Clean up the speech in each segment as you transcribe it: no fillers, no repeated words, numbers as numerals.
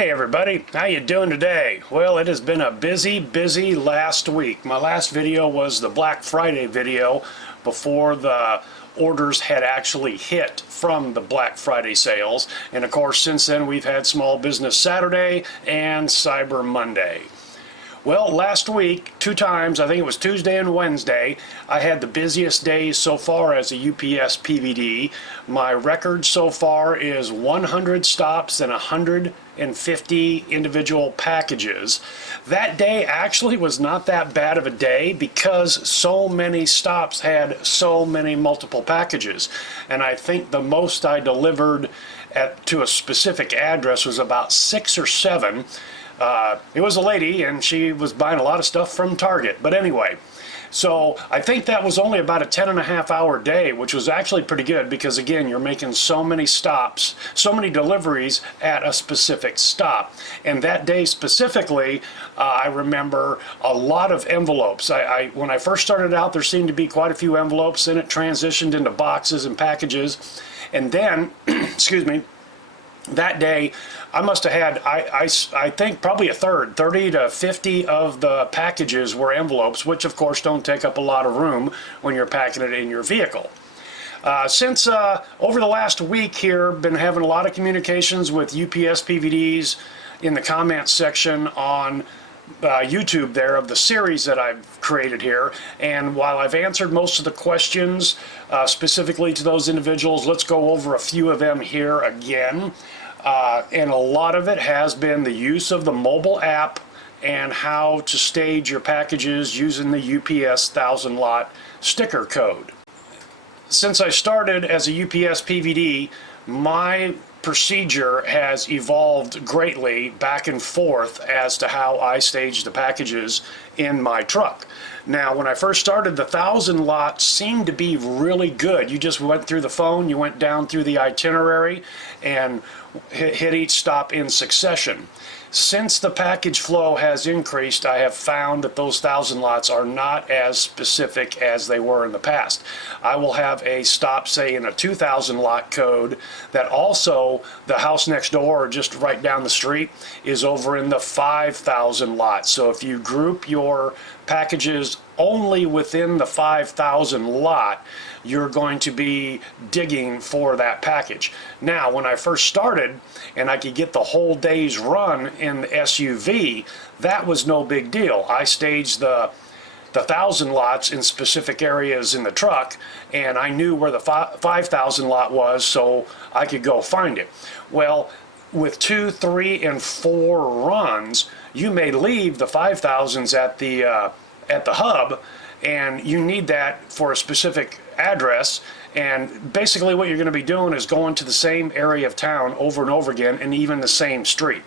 Hey everybody, how you doing today? Well, it has been a busy last week. My last video was the Black Friday video before the orders had actually hit from the Black Friday sales. And of course, since then we've had Small Business Saturday and Cyber Monday. Well, last week, 2 times, I think it was Tuesday and Wednesday, I had the busiest days so far as a UPS PVD. My record so far is 100 stops and 150 individual packages. That day actually was not that bad of a day because so many stops had so many multiple packages. And I think the most I delivered to a specific address was about 6 or 7. It was a lady and she was buying a lot of stuff from Target. But anyway, so I think that was only about a 10.5-hour day, which was actually pretty good because again, you're making so many stops, so many deliveries at a specific stop. And that day specifically, I remember a lot of envelopes. When I first started out, there seemed to be quite a few envelopes, then it transitioned into boxes and packages. And then, excuse me, that day I must have had, I think probably a third, 30 to 50 of the packages were envelopes, which of course don't take up a lot of room when you're packing it in your vehicle. Since over the last week here, been having a lot of communications with UPS PVDs in the comments section on YouTube there of the series that I've created here. And while I've answered most of the questions specifically to those individuals, let's go over a few of them here again. And a lot of it has been the use of the mobile app and how to stage your packages using the UPS 1000 lot sticker code. Since I started as a UPS PVD, my procedure has evolved greatly back and forth as to how I stage the packages in my truck. Now, when I first started, the 1000 lot seemed to be really good. You just went through the phone, you went down through the itinerary, and hit each stop in succession. Since the package flow has increased, I have found that those 1000 lots are not as specific as they were in the past. I will have a stop, say, in a 2000 lot code that also the house next door or just right down the street is over in the 5000 lot. So if you group your packages only within the 5000 lot, you're going to be digging for that package. Now, when I first started and I could get the whole day's run in the SUV, that was no big deal. I staged the 1000 lots in specific areas in the truck, and I knew where the 5000 lot was, so I could go find it. Well, with 2, 3, and 4 runs, you may leave the 5000s at the hub, and you need that for a specific address. And basically what you're going to be doing is going to the same area of town over and over again, and even the same street.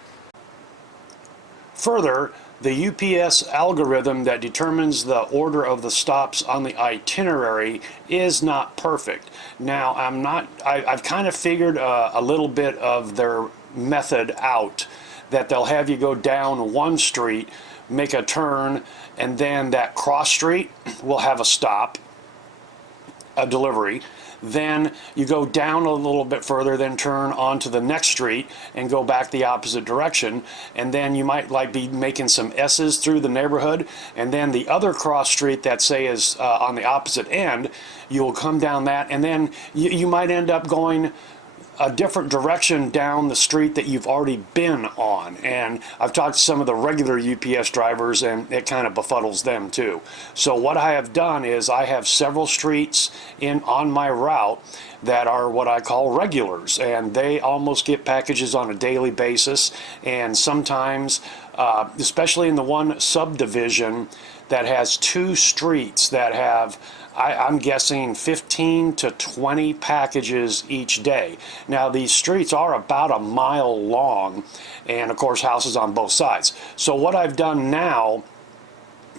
Further, the UPS algorithm that determines the order of the stops on the itinerary is not perfect. Now, I've kind of figured a little bit of their method out, that they'll have you go down one street, make a turn, and then that cross street will have a stop, a delivery. Then you go down a little bit further, then turn onto the next street and go back the opposite direction. And then you might be making some S's through the neighborhood, and then the other cross street that say is on the opposite end, you will come down that, and then you might end up going a different direction down the street that you've already been on. And I've talked to some of the regular UPS drivers, and it kind of befuddles them too. So what I have done is I have several streets on my route that are what I call regulars, and they almost get packages on a daily basis. And sometimes, especially in the one subdivision that has 2 streets that have, I'm guessing 15 to 20 packages each day. Now, these streets are about a mile long, and of course houses on both sides. So what I've done now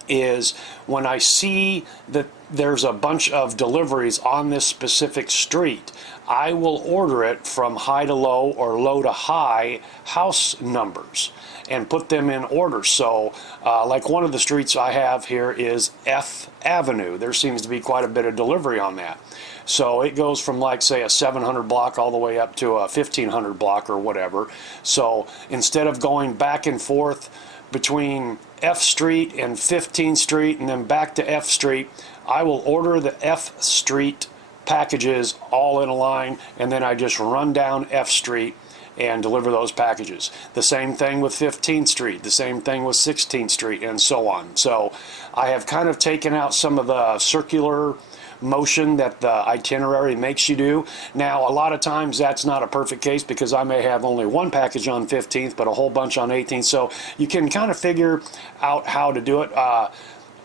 is when I see that there's a bunch of deliveries on this specific street, I will order it from high to low or low to high house numbers. and put them in order. So like one of the streets I have here is F Avenue. There seems to be quite a bit of delivery on that. So it goes from, like, say, a 700 block all the way up to a 1500 block or whatever. So instead of going back and forth between F Street and 15th Street and then back to F Street, I will order the F Street packages all in a line, and then I just run down F Street and deliver those packages. The same thing with 15th Street, the same thing with 16th Street, and so on. So I have kind of taken out some of the circular motion that the itinerary makes you do. Now, a lot of times that's not a perfect case because I may have only one package on 15th but a whole bunch on 18th, so you can kind of figure out how to do it.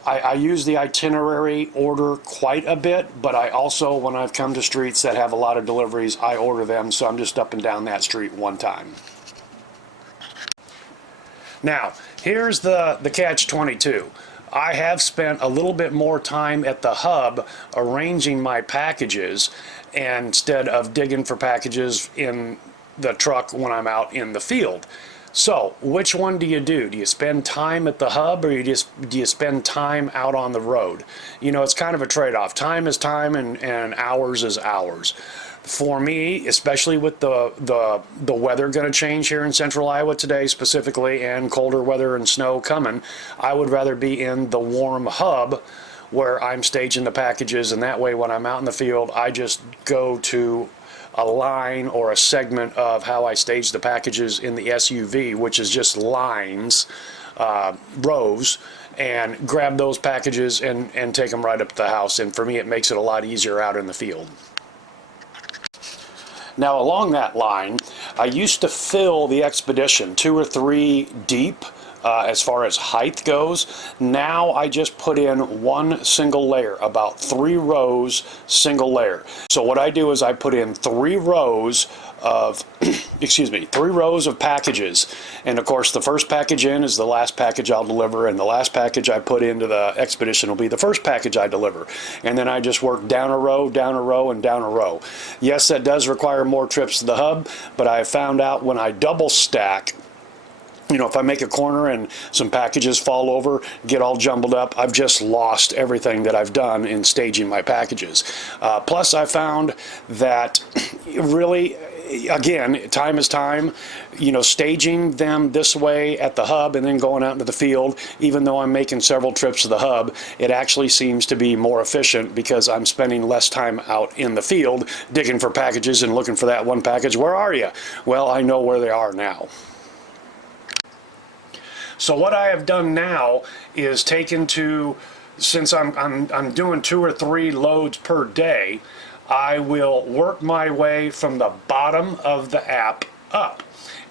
I use the itinerary order quite a bit, but I also, when I've come to streets that have a lot of deliveries, I order them, so I'm just up and down that street one time. Now, here's the catch-22. I have spent a little bit more time at the hub arranging my packages instead of digging for packages in the truck when I'm out in the field. So, which one do you do? Do you spend time at the hub, or do you spend time out on the road? You know, it's kind of a trade-off. Time is time, and hours is hours. For me, especially with the weather going to change here in central Iowa today specifically, and colder weather and snow coming, I would rather be in the warm hub where I'm staging the packages, and that way when I'm out in the field, I just go to a line or a segment of how I stage the packages in the SUV, which is just lines, rows, and grab those packages and take them right up to the house. And for me, it makes it a lot easier out in the field. Now, along that line, I used to fill the Expedition 2 or 3 deep as far as height goes. Now I just put in one single layer, about 3 rows, single layer. So what I do is I put in 3 rows of, 3 rows of packages. And of course, the first package in is the last package I'll deliver, and the last package I put into the Expedition will be the first package I deliver. And then I just work down a row, down a row, and down a row. Yes, that does require more trips to the hub, but I have found out when I double stack, you know, if I make a corner and some packages fall over, get all jumbled up, I've just lost everything that I've done in staging my packages. Plus, I found that really, again, time is time. You know, staging them this way at the hub and then going out into the field, even though I'm making several trips to the hub, it actually seems to be more efficient because I'm spending less time out in the field digging for packages and looking for that one package. Where are you? Well, I know where they are now. So what I have done now is taken to, since I'm doing 2 or 3 loads per day, I will work my way from the bottom of the app up.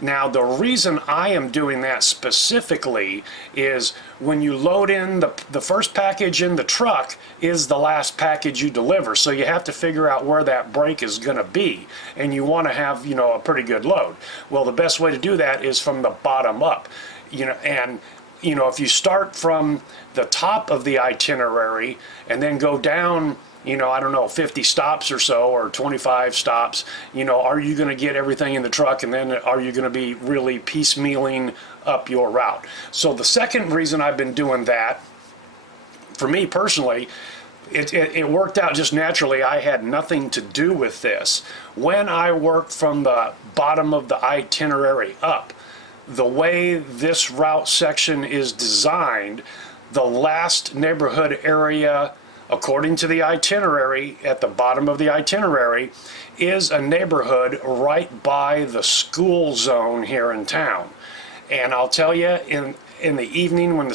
Now, the reason I am doing that specifically is when you load in the first package in the truck is the last package you deliver. So you have to figure out where that break is going to be, and you want to have, you know, a pretty good load. Well, the best way to do that is from the bottom up. You know, and you know, if you start from the top of the itinerary and then go down, you know, I don't know, 50 stops or so, or 25 stops, you know, are you going to get everything in the truck, and then are you going to be really piecemealing up your route? So the second reason I've been doing that, for me personally, it worked out just naturally. I had nothing to do with this. When I worked from the bottom of the itinerary up, the way this route section is designed, the last neighborhood area, according to the itinerary, at the bottom of the itinerary, is a neighborhood right by the school zone here in town. And I'll tell you, in the evening when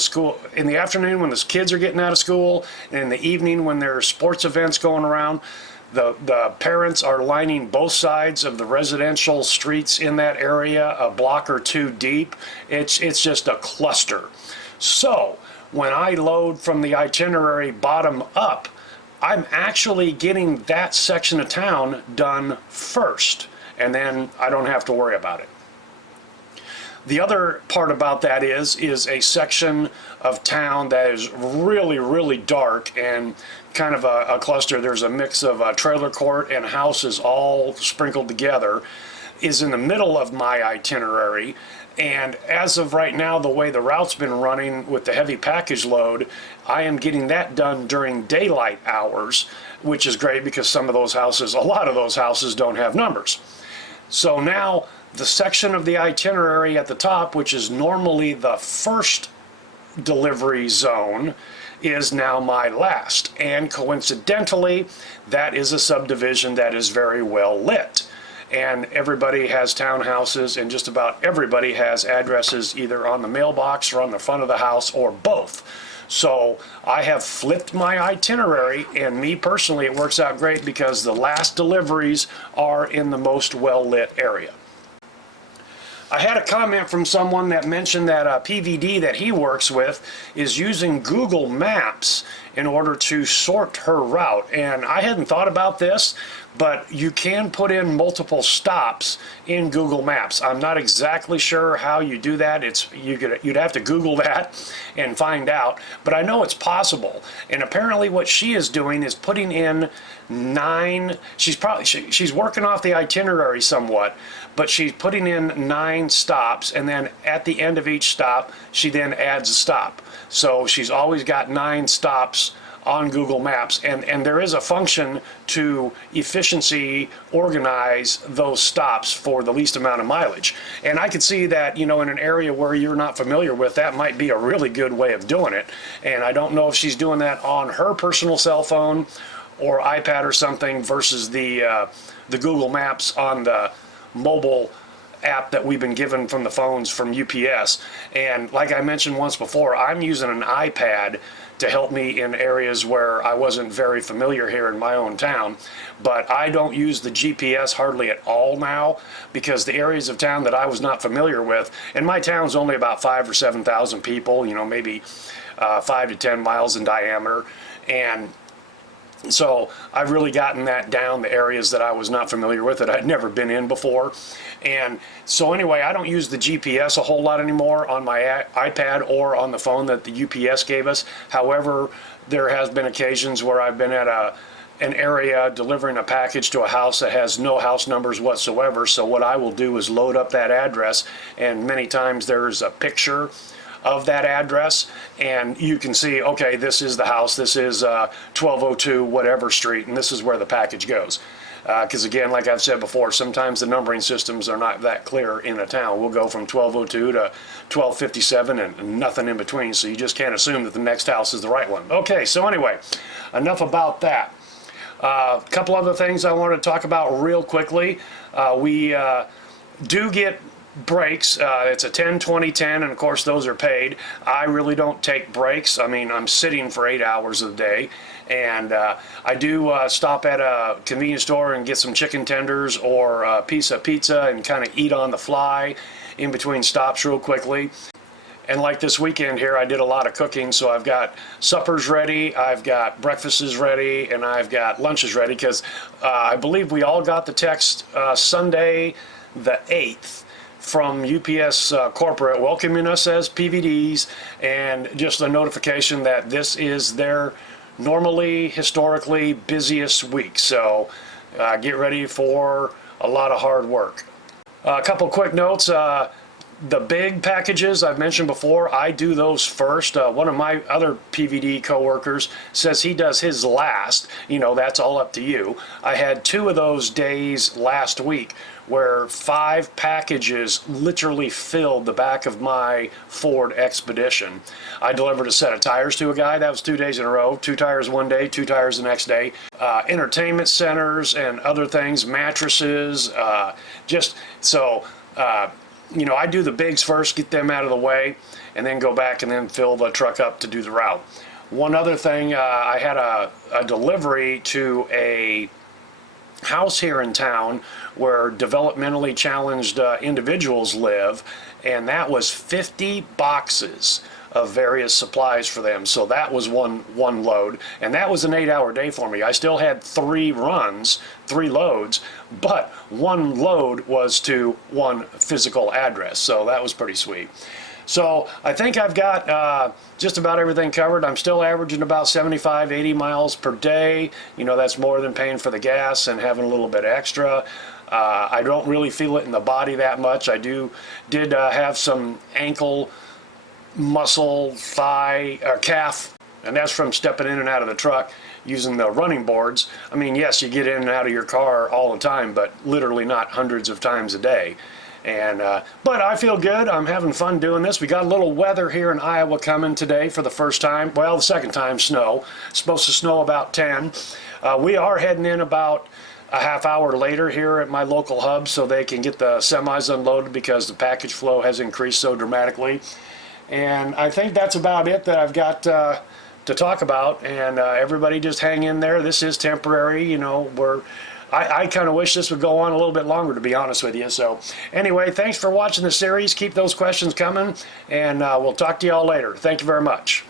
in the afternoon when the kids are getting out of school, and in the evening when there's sports events going around, the parents are lining both sides of the residential streets in that area, a block or 2 deep. It's just a cluster. So when I load from the itinerary bottom up, I'm actually getting that section of town done first, and then I don't have to worry about it. The other part about that is a section of town that is really, really dark and kind of a cluster. There's a mix of a trailer court and houses all sprinkled together, is in the middle of my itinerary, And as of right now, the way the route's been running with the heavy package load, I am getting that done during daylight hours, which is great because some of those houses, a lot of those houses don't have numbers. So now the section of the itinerary at the top, which is normally the first delivery zone, is now my last. And coincidentally, that is a subdivision that is very well lit. And everybody has townhouses, and just about everybody has addresses either on the mailbox or on the front of the house or both. So I have flipped my itinerary, and me personally, it works out great because the last deliveries are in the most well-lit area. I had a comment from someone that mentioned that PVD that he works with is using Google Maps in order to sort her route. And I hadn't thought about this, but you can put in multiple stops in Google Maps. I'm not exactly sure how you do that. You'd have to Google that and find out, but I know it's possible. And apparently what she is doing is putting in she's working off the itinerary somewhat, but she's putting in 9 stops, and then at the end of each stop she then adds a stop. So she's always got 9 stops on Google Maps, and there is a function to efficiency organize those stops for the least amount of mileage. And I could see that, you know, in an area where you're not familiar with, that might be a really good way of doing it. And I don't know if she's doing that on her personal cell phone or iPad or something versus the Google Maps on the mobile app that we've been given from the phones from UPS. And like I mentioned once before, I'm using an iPad to help me in areas where I wasn't very familiar here in my own town. But I don't use the GPS hardly at all now, because the areas of town that I was not familiar with, and my town's only about 5,000 or 7,000 people, you know, maybe 5 to 10 miles in diameter. And so I've really gotten that down, the areas that I was not familiar with, that I'd never been in before. And so anyway, I don't use the GPS a whole lot anymore on my iPad or on the phone that the UPS gave us. However, there has been occasions where I've been at an area delivering a package to a house that has no house numbers whatsoever. So what I will do is load up that address, and many times there's a picture of that address, and you can see, okay, this is the house, this is 1202 whatever street, and this is where the package goes. Because again, like I've said before, sometimes the numbering systems are not that clear in a town. We'll go from 1202 to 1257 and nothing in between, so you just can't assume that the next house is the right one. Okay, so anyway, enough about that. A couple other things I wanted to talk about real quickly. We do get breaks. It's a 10, 20, 10, and of course those are paid. I really don't take breaks. I mean, I'm sitting for 8 hours a day, and I do stop at a convenience store and get some chicken tenders or a piece of pizza and kind of eat on the fly in between stops real quickly. And like this weekend here, I did a lot of cooking, so I've got suppers ready, I've got breakfasts ready, and I've got lunches ready, because I believe we all got the text Sunday the 8th from UPS corporate welcoming us as PVDs, and just a notification that this is their normally historically busiest week. So get ready for a lot of hard work. A couple quick notes. The big packages I've mentioned before, I do those first. One of my other PVD coworkers says he does his last. You know, that's all up to you. I had 2 of those days last week where 5 packages literally filled the back of my Ford Expedition. I delivered a set of tires to a guy. That was 2 days in a row. 2 tires one day, 2 tires the next day. Entertainment centers and other things, mattresses, you know, I do the bigs first, get them out of the way, and then go back and then fill the truck up to do the route. One other thing, I had a delivery to a house here in town where developmentally challenged individuals live, and that was 50 boxes of various supplies for them. So that was one load, and that was an 8-hour day for me. I still had 3 runs, 3 loads, but 1 load was to 1 physical address, so that was pretty sweet. So I think I've got just about everything covered. I'm still averaging about 75, 80 miles per day. You know, that's more than paying for the gas and having a little bit extra. I don't really feel it in the body that much. I did have some ankle, muscle, thigh, or calf, and that's from stepping in and out of the truck using the running boards. I mean, yes, you get in and out of your car all the time, but literally not hundreds of times a day. And but I feel good. I'm having fun doing this. We got a little weather here in Iowa coming today for the first time. Well, the second time, snow. It's supposed to snow about 10. We are heading in about a half hour later here at my local hub so they can get the semis unloaded because the package flow has increased so dramatically. And I think that's about it that I've got to talk about. And everybody just hang in there. This is temporary, you know. I kind of wish this would go on a little bit longer, to be honest with you. So anyway, thanks for watching the series. Keep those questions coming, and we'll talk to you all later. Thank you very much.